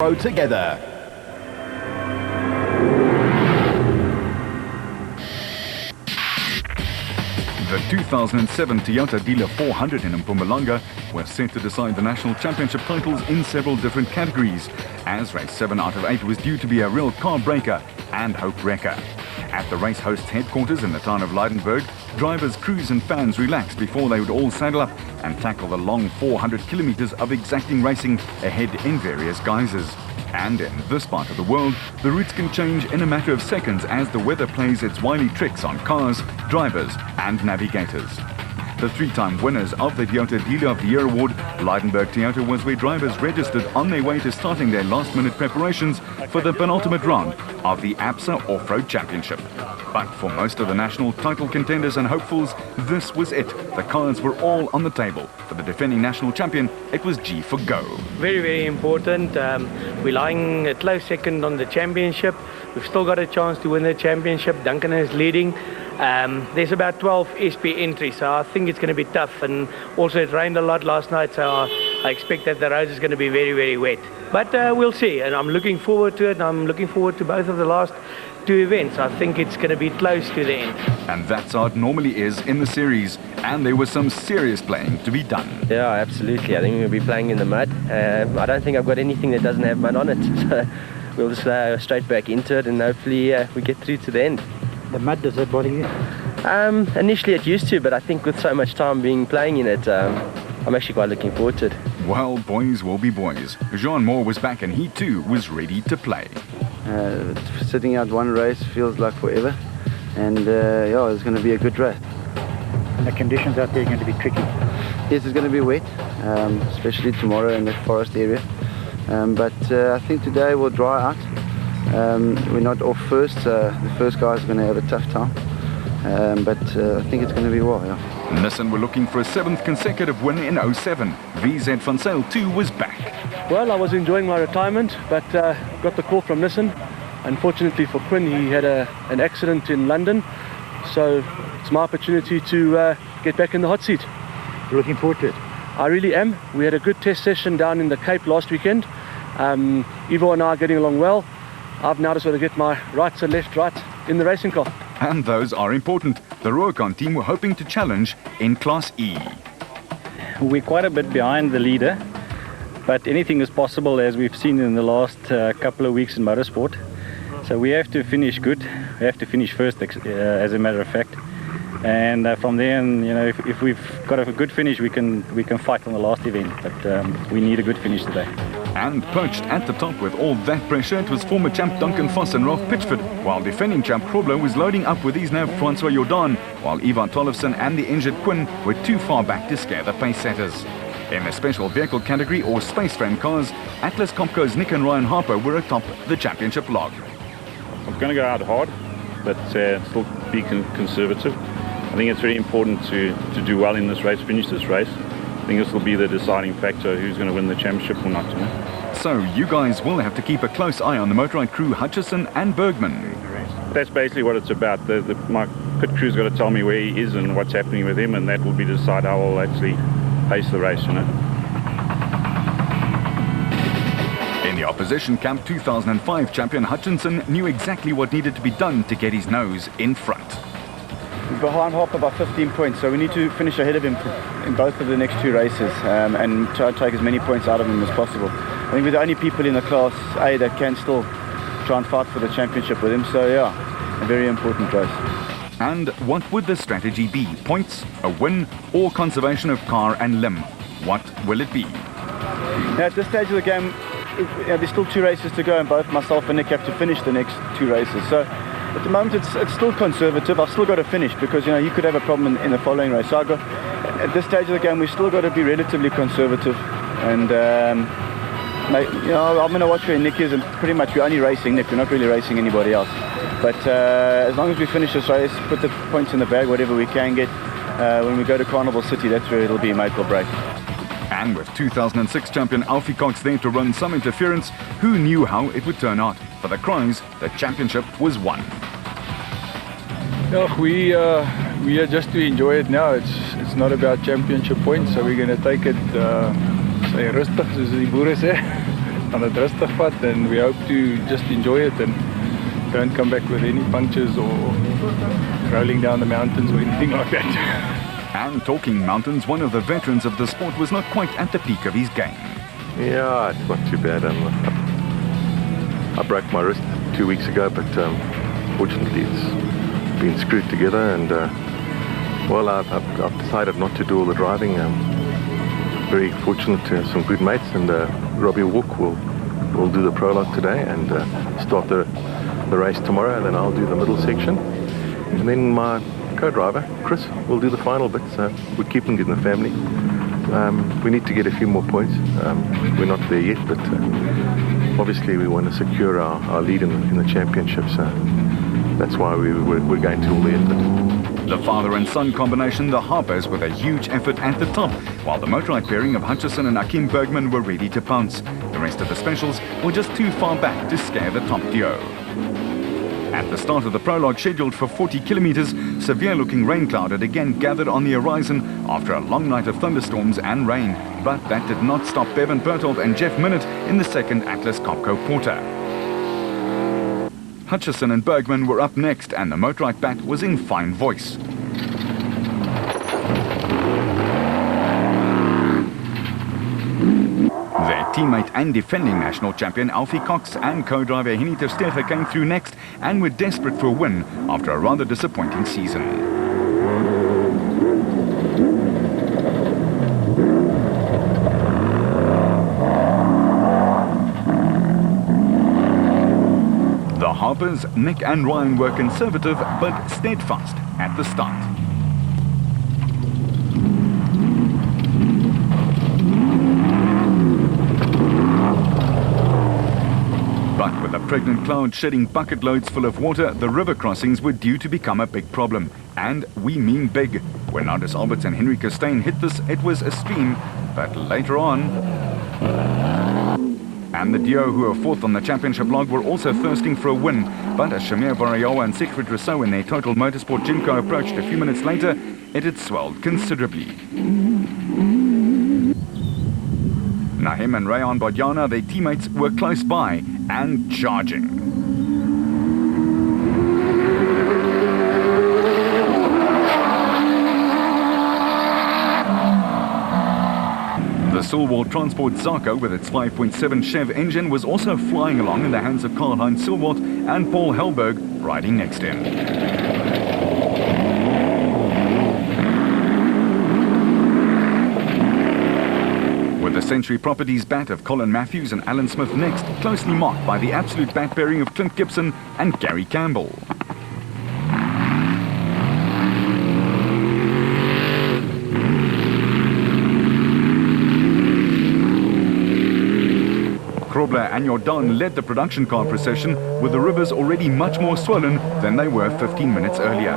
row together. The 2007 Toyota Dealer 400 in Mpumalanga was set to decide the national championship titles in several different categories, as race 7 out of 8 was due to be a real car breaker and hope wrecker. At the race host's headquarters in the town of Lydenburg, drivers, crews and fans relaxed before they would all saddle up and tackle the long 400 kilometers of exacting racing ahead in various guises. And in this part of the world, the routes can change in a matter of seconds as the weather plays its wily tricks on cars, drivers and navigators. The three-time winners of the Toyota Dealer of the Year award, Lydenburg Toyota, was where drivers registered on their way to starting their last-minute preparations for the penultimate round of the ABSA Off-Road Championship. But for most of the national title contenders and hopefuls, this was it. The cards were all on the table. For the defending national champion, it was G for go. Very, very important. We're lying a close second on the championship. We've still got a chance to win the championship. Duncan is leading. There's about 12 SP entries, so I think it's going to be tough. And also it rained a lot last night, so I expect that the road is going to be very, very wet. But we'll see, and I'm looking forward to it. And I'm looking forward to both of the last two events. I think it's going to be close to the end. And that's how it normally is in the series. And there was some serious playing to be done. Yeah, absolutely. I think we'll be playing in the mud. I don't think I've got anything that doesn't have mud on it. So we'll just go straight back into it, and hopefully we get through to the end. The mud, does that bother you? Initially it used to, but I think with so much time playing in it, I'm actually quite looking forward to it. Well, boys will be boys. Jean Moore was back and he too was ready to play. Sitting out one race feels like forever, and yeah, it's going to be a good race. And the conditions out there are going to be tricky. Yes, it's going to be wet, especially tomorrow in the forest area. But I think today will dry out. We're not off first, so the first guy is going to have a tough time. But I think it's going to be well, yeah. Nissan were looking for a 7th consecutive win in 07. VZ Van Sale too was back. Well, I was enjoying my retirement, but got the call from Nissan. Unfortunately for Quinn, he had an accident in London, so it's my opportunity to get back in the hot seat. You're looking forward to it? I really am. We had a good test session down in the Cape last weekend. Ivo and I are getting along well. I've now just got to get my rights and left right in the racing car. And those are important. The Rurikon team were hoping to challenge in Class E. We're quite a bit behind the leader, but anything is possible, as we've seen in the last couple of weeks in motorsport. So we have to finish good. We have to finish first, as a matter of fact. And from there, you know, if we've got a good finish, we can fight on the last event. But we need a good finish today. And perched at the top with all that pressure, it was former champ Duncan Voss and Ralph Pitchford, while defending champ Grobler was loading up with his nav Francois Jordan, while Ivan Tollefson and the injured Quinn were too far back to scare the pace setters. In the special vehicle category or space frame cars, Atlas Copco's Nick and Ryan Harper were atop the championship log. I'm going to go out hard, but still be conservative. I think it's very important to do well in this race, finish this race. I think this will be the deciding factor who's going to win the championship or not. You know? So you guys will have to keep a close eye on the Motorride crew Hutchison and Bergman. That's basically what it's about. My pit crew's got to tell me where he is and what's happening with him, and that will be to decide how I'll actually pace the race. You know? In the opposition camp, 2005 champion Hutchinson knew exactly what needed to be done to get his nose in front. We're behind Harper by 15 points, so we need to finish ahead of him in both of the next two races and try to take as many points out of him as possible. I think we're the only people in the Class A that can still try and fight for the championship with him, so yeah, a very important race. And what would the strategy be? Points, a win, or conservation of car and limb? What will it be? Now, at this stage of the game, there's still two races to go, and both myself and Nick have to finish the next two races. So at the moment, it's still conservative. I've still got to finish because, you know, you could have a problem in the following race. So at this stage of the game, we've still got to be relatively conservative. And, you know, I'm going to watch where Nick is, and pretty much we're only racing Nick. We're not really racing anybody else. But as long as we finish this race, put the points in the bag, whatever we can get, when we go to Carnival City, that's where it'll be make or break. And with 2006 champion Alfie Cox there to run some interference, who knew how it would turn out? For the Crows, the championship was won. Yeah, we are just to enjoy it now. It's not about championship points, so we're going to take it, say rustig, soos die boere sê. gaan dit rustig vat and we hope to just enjoy it and don't come back with any punctures or rolling down the mountains or anything like that. And talking mountains, one of the veterans of the sport was not quite at the peak of his game. Yeah, it's not too bad. I broke my wrist 2 weeks ago, but fortunately it's been screwed together, and well, I've decided not to do all the driving. Very fortunate to have some good mates, and Robbie Walk will do the prologue today and start the race tomorrow, and then I'll do the middle section, and then my co-driver Chris will do the final bit. So we're keeping it in the family. We need to get a few more points. We're not there yet, but obviously we want to secure our lead in the championship, so that's why we're going to all the effort. The father and son combination, the Harpers, with a huge effort at the top, while the motorite pairing of Hutchison and Akim Bergman were ready to pounce. The rest of the specials were just too far back to scare the top duo. At the start of the prologue, scheduled for 40 kilometers, severe-looking rain cloud had again gathered on the horizon after a long night of thunderstorms and rain. But that did not stop Bevan Berthold and Jeff Minott in the second Atlas Copco Porter. Hutchison and Bergman were up next, and the motorite bat was in fine voice. Their teammate and defending national champion Alfie Cox and co-driver Henny Tersteger came through next and were desperate for a win after a rather disappointing season. The Harpers, Nick and Ryan, were conservative but steadfast at the start. But with a pregnant cloud shedding bucket loads full of water, the river crossings were due to become a big problem. And we mean big. When Nardus Alberts and Henry Costain hit this, it was a stream. But later on... And the duo who were fourth on the championship log were also thirsting for a win. But as Shamir Varayawa and Siegfried Rousseau in their Total Motorsport Jimco approached a few minutes later, it had swelled considerably. Nahem and Rayan Bodiana, their teammates, were close by and charging. The Silwart Transport Zarko with its 5.7 Chev engine was also flying along in the hands of Karl-Heinz Silwart and Paul Helberg riding next to him. With the Century Properties bat of Colin Matthews and Alan Smith next, closely marked by the absolute bat pairing of Clint Gibson and Gary Campbell. Krobler and Jordan led the production car procession, with the rivers already much more swollen than they were 15 minutes earlier.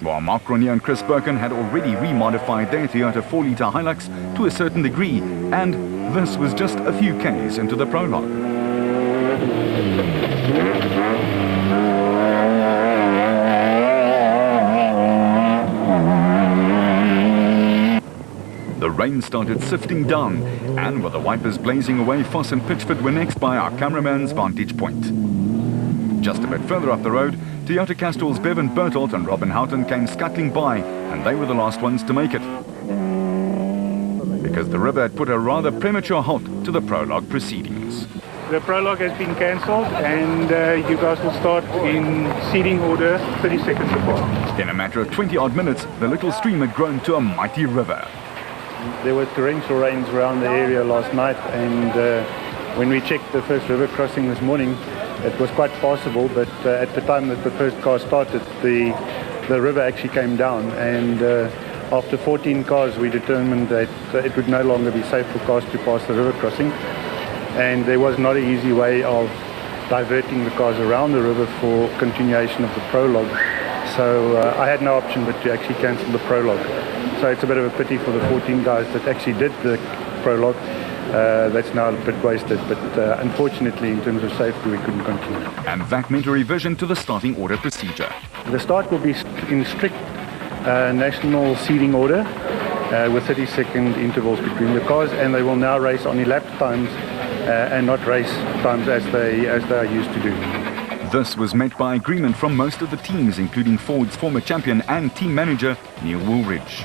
While Mark Grenier and Chris Birkin had already remodified their Toyota 4-litre Hilux to a certain degree, and this was just a few Ks into the prologue. The rain started sifting down, and with the wipers blazing away, Foss and Pitchford were next by our cameraman's vantage point. Just a bit further up the road, Toyota Castrol's Bevan Berthold and Robin Houghton came scuttling by, and they were the last ones to make it, because the river had put a rather premature halt to the prologue proceedings. The prologue has been cancelled, and you guys will start in seeding order 30 seconds apart. In a matter of 20-odd minutes, the little stream had grown to a mighty river. There were torrential rains around the area last night, and when we checked the first river crossing this morning, it was quite passable, but at the time that the first car started, the river actually came down, and after 14 cars we determined that it would no longer be safe for cars to pass the river crossing, and there was not an easy way of diverting the cars around the river for continuation of the prologue. So I had no option but to actually cancel the prologue. So it's a bit of a pity for the 14 guys that actually did the prologue. That's now a bit wasted, but unfortunately in terms of safety we couldn't continue. And that meant a revision to the starting order procedure. The start will be in strict national seeding order with 30-second intervals between the cars, and they will now race on elapsed times and not race times as they are used to do. This was met by agreement from most of the teams, including Ford's former champion and team manager, Neil Woolridge.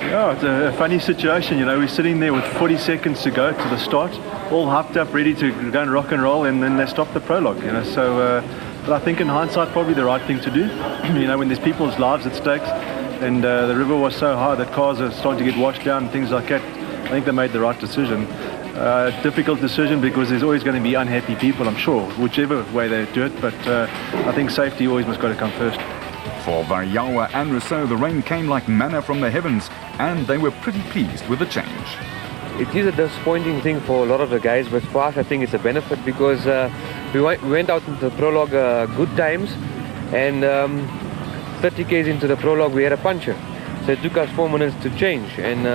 Yeah, it's a funny situation, you know. We're sitting there with 40 seconds to go to the start, all hyped up, ready to go and rock and roll, and then they stop the prologue, you know. So, but I think in hindsight, probably the right thing to do. You know, when there's people's lives at stake, and the river was so high that cars are starting to get washed down and things like that, I think they made the right decision. Difficult decision because there's always going to be unhappy people, I'm sure, whichever way they do it, but I think safety always must got to come first. For Variawa and Rousseau, the rain came like manna from the heavens, and they were pretty pleased with the change. It is a disappointing thing for a lot of the guys, but for us I think it's a benefit because we went out into the prologue good times, and 30 k's into the prologue we had a puncture. So it took us 4 minutes to change, and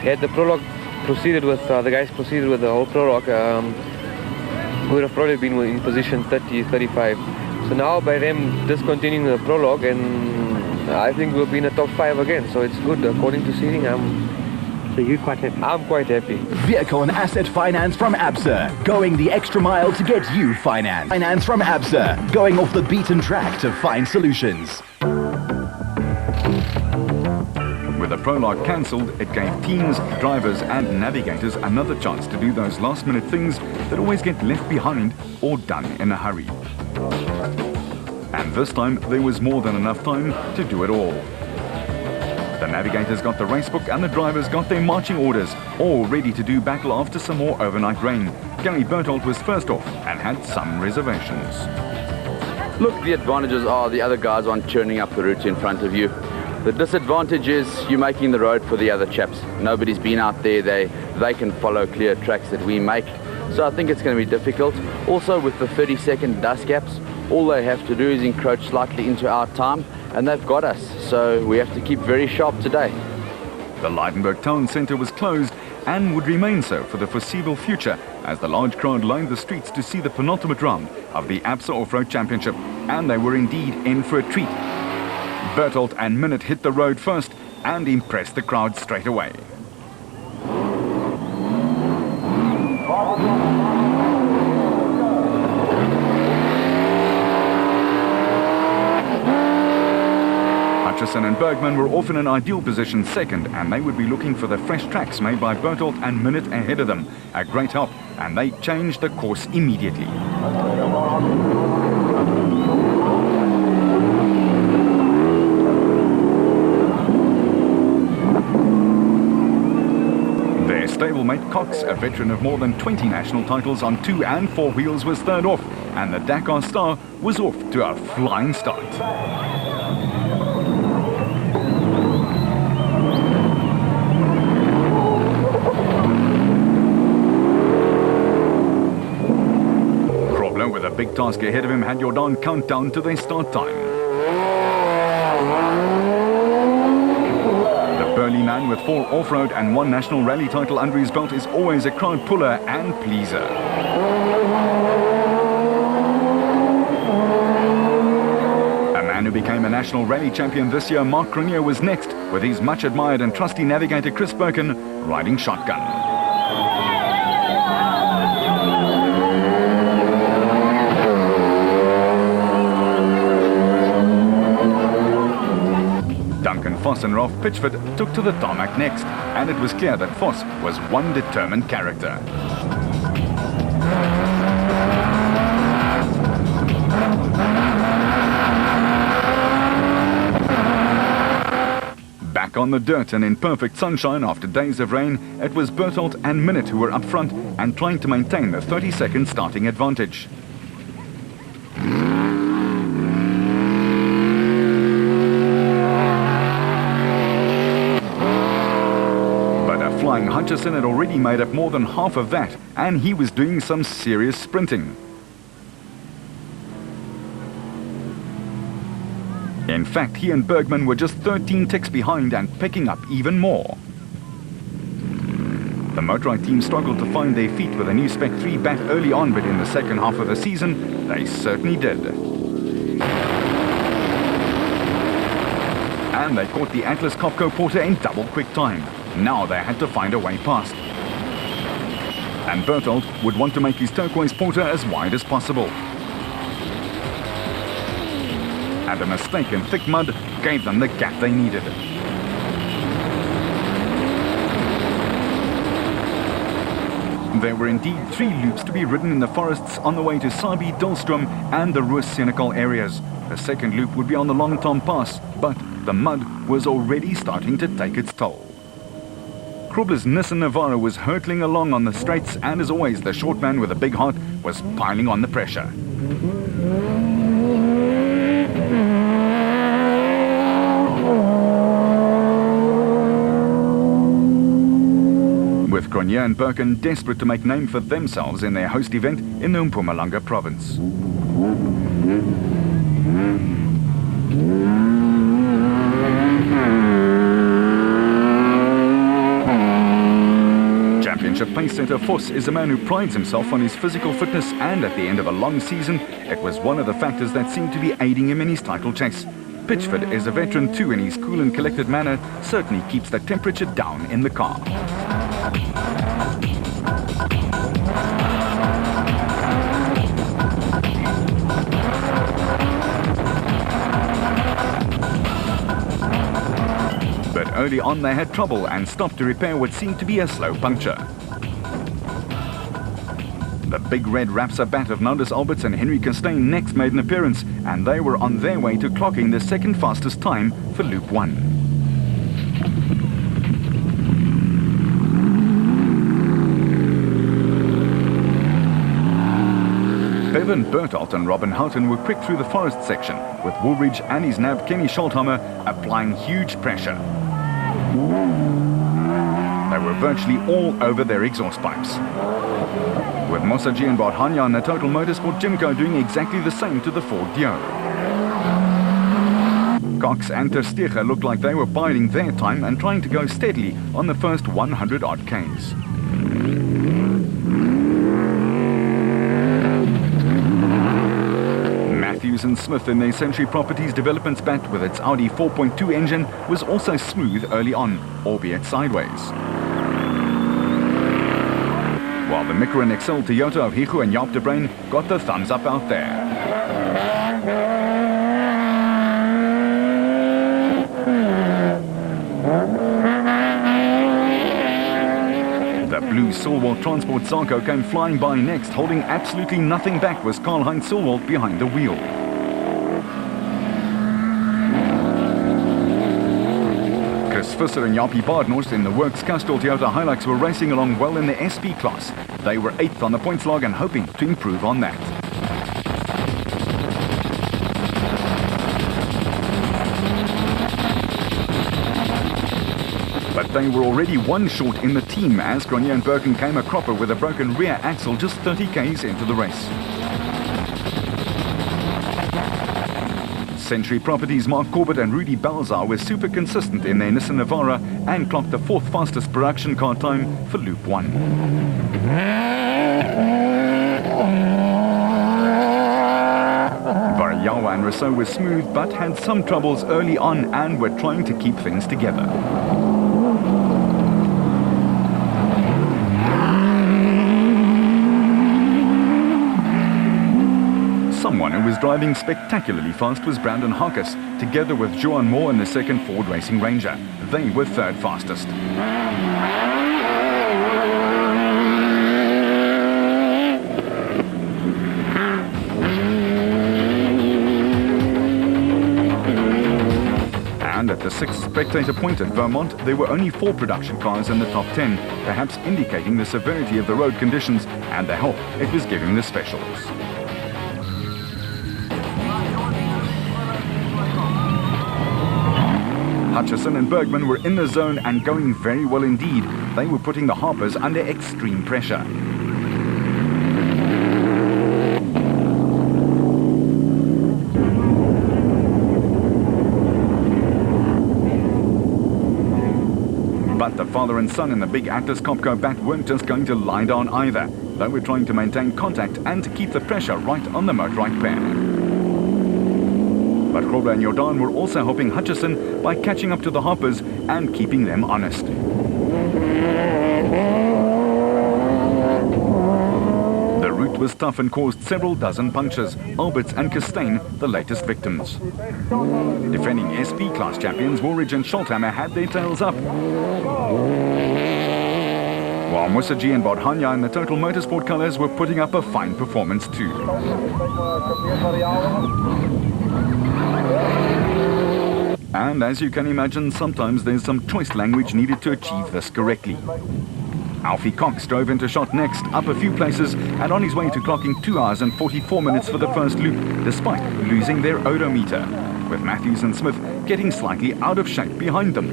had the prologue proceeded with, the guys proceeded with the whole prologue, we would have probably been in position 30, 35. So now by them discontinuing the prologue, and I think we'll be in the top 5 again. So it's good according to seeding. So you're quite happy? I'm quite happy. Vehicle and asset finance from ABSA, going the extra mile to get you finance. Finance from ABSA, going off the beaten track to find solutions. With the prologue cancelled, it gave teams, drivers and navigators another chance to do those last-minute things that always get left behind or done in a hurry. And this time, there was more than enough time to do it all. The navigators got the racebook and the drivers got their marching orders, all ready to do battle after some more overnight rain. Gary Berthold was first off and had some reservations. Look, the advantages are the other guys aren't churning up the route in front of you. The disadvantage is you're making the road for the other chaps. Nobody's been out there. They can follow clear tracks that we make. So I think it's going to be difficult. Also with the 30-second dust gaps, all they have to do is encroach slightly into our time, and they've got us. So we have to keep very sharp today. The Lydenburg Town Centre was closed and would remain so for the foreseeable future as the large crowd lined the streets to see the penultimate round of the ABSA Off-Road Championship, and they were indeed in for a treat. Berthold and Minute hit the road first and impressed the crowd straight away. Hutchison and Bergman were off in an ideal position second, and they would be looking for the fresh tracks made by Berthold and Minute ahead of them. A great help, and they changed the course immediately. Their stablemate Cox, a veteran of more than 20 national titles on 2 and 4 wheels, was third off, and the Dakar Star was off to a flying start. With a big task ahead of him had Jordan countdown to their start time. The burly man with 4 off-road and 1 national rally title under his belt is always a crowd puller and pleaser. A man who became a national rally champion this year, Mark Grenier, was next, with his much admired and trusty navigator Chris Birkin riding shotgun. Duncan Foss and Ralph Pitchford took to the tarmac next, and it was clear that Foss was one determined character. Back on the dirt and in perfect sunshine after days of rain, it was Berthold and Minute who were up front and trying to maintain the 30-second starting advantage. Flying Hutchison had already made up more than half of that, and he was doing some serious sprinting. In fact, he and Bergman were just 13 ticks behind and picking up even more. The Motorrad team struggled to find their feet with a new Spec 3 bat early on, but in the second half of the season, they certainly did. And they caught the Atlas Copco Porter in double quick time. Now they had to find a way past. and Berthold would want to make his turquoise porter as wide as possible. And a mistake in thick mud gave them the gap they needed. There were indeed 3 loops to be ridden in the forests on the way to Sabi, Dolstrom and the Roos-Senekal areas. The second loop would be on the Long Tom Pass, but the mud was already starting to take its toll. Grobler's Nissan Navara was hurtling along on the straights, and as always, the short man with a big heart was piling on the pressure. With Cronje and Birken desperate to make name for themselves in their host event in the Mpumalanga province. Championship pace setter Vos is a man who prides himself on his physical fitness, and at the end of a long season, it was one of the factors that seemed to be aiding him in his title chase. Pitchford is a veteran too, and his cool and collected manner certainly keeps the temperature down in the car. But early on they had trouble and stopped to repair what seemed to be a slow puncture. The big red Rapsa bat of Nandus Alberts and Henry Costain next made an appearance, and they were on their way to clocking the second fastest time for Loop 1. Bevan Berthold and Robin Houghton were quick through the forest section, with Woolridge and his nav Kenny Scholthammer applying huge pressure. They were virtually all over their exhaust pipes, with Mosaji and Barhanya and the Total Motorsport Jimco doing exactly the same to the Ford Dio. Cox and Ter Steege looked like they were biding their time and trying to go steadily on the first 100-odd Ks. Matthews and Smith in their Century Properties Developments bat with its Audi 4.2 engine was also smooth early on, albeit sideways. While the Micra Excel Toyota of Hichu and Jaap de Bruin got the thumbs up out there. The blue Silwald Transport Zarko came flying by next. Holding absolutely nothing back was Karl-Heinz Silwald behind the wheel. Chris Visser and Jaapie Baardhorst in the Works Castrol Toyota Hilux were racing along well in the SP class. They were 8th on the points log and hoping to improve on that. But they were already one short in the team as Cronje and Birken came a cropper with a broken rear axle just 30 Ks into the race. Century Properties Mark Corbett and Rudy Balzar were super consistent in their Nissan Navara and clocked the 4th fastest production car time for Loop 1. Barayawa and Rousseau were smooth but had some troubles early on and were trying to keep things together. Someone who was driving spectacularly fast was Brandon Harkis, together with Johan Moore in the second Ford Racing Ranger. They were 3rd fastest. And at the 6th spectator point at Vermont, there were only 4 production cars in the top 10, perhaps indicating the severity of the road conditions and the help it was giving the specials. Hutchison and Bergman were in the zone and going very well indeed. They were putting the Harpers under extreme pressure. But the father and son in the big Atlas Copco bat weren't just going to lie down either. They were trying to maintain contact and to keep the pressure right on the Motorrike pair. But Grobler and Jordan were also helping Hutchison by catching up to the Harpers and keeping them honest. was tough and caused several dozen punctures, Alberts and Costain the latest victims. Defending SP class champions Woolridge and Scholthammer had their tails up, while Musaji and Bodhanya in the Total Motorsport colours were putting up a fine performance too. And as you can imagine, sometimes there's some choice language needed to achieve this correctly. Alfie Cox drove into shot next, up a few places, and on his way to clocking 2 hours and 44 minutes for the first loop, despite losing their odometer, with Matthews and Smith getting slightly out of shape behind them.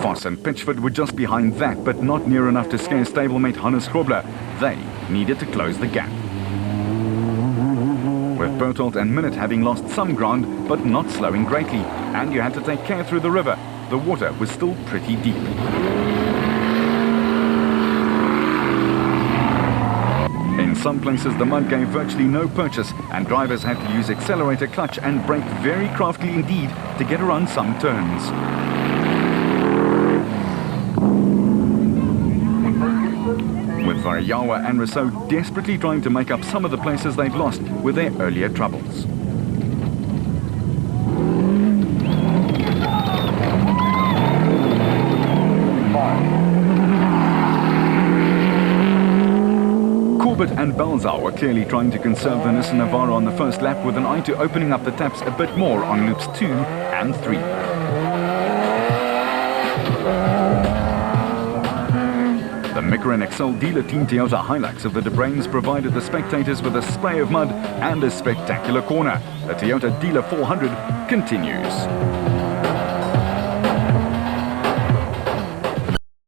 Foss and Pitchford were just behind that, but not near enough to scare stablemate Hannes Grobler. They needed to close the gap. With Bertolt and Minute having lost some ground, but not slowing greatly, and you had to take care through the river. The water was still pretty deep. In some places, the mud gave virtually no purchase, and drivers had to use accelerator, clutch, and brake very craftily indeed to get around some turns. With Varayawa and Rousseau desperately trying to make up some of the places they've lost with their earlier troubles. Corbett and Balzar were clearly trying to conserve the Nissan Navara on the first lap with an eye to opening up the taps a bit more on loops 2 and 3. The Micra Excel dealer team Toyota Hilux of the De Bruins provided the spectators with a spray of mud and a spectacular corner. The Toyota Dealer 400 continues.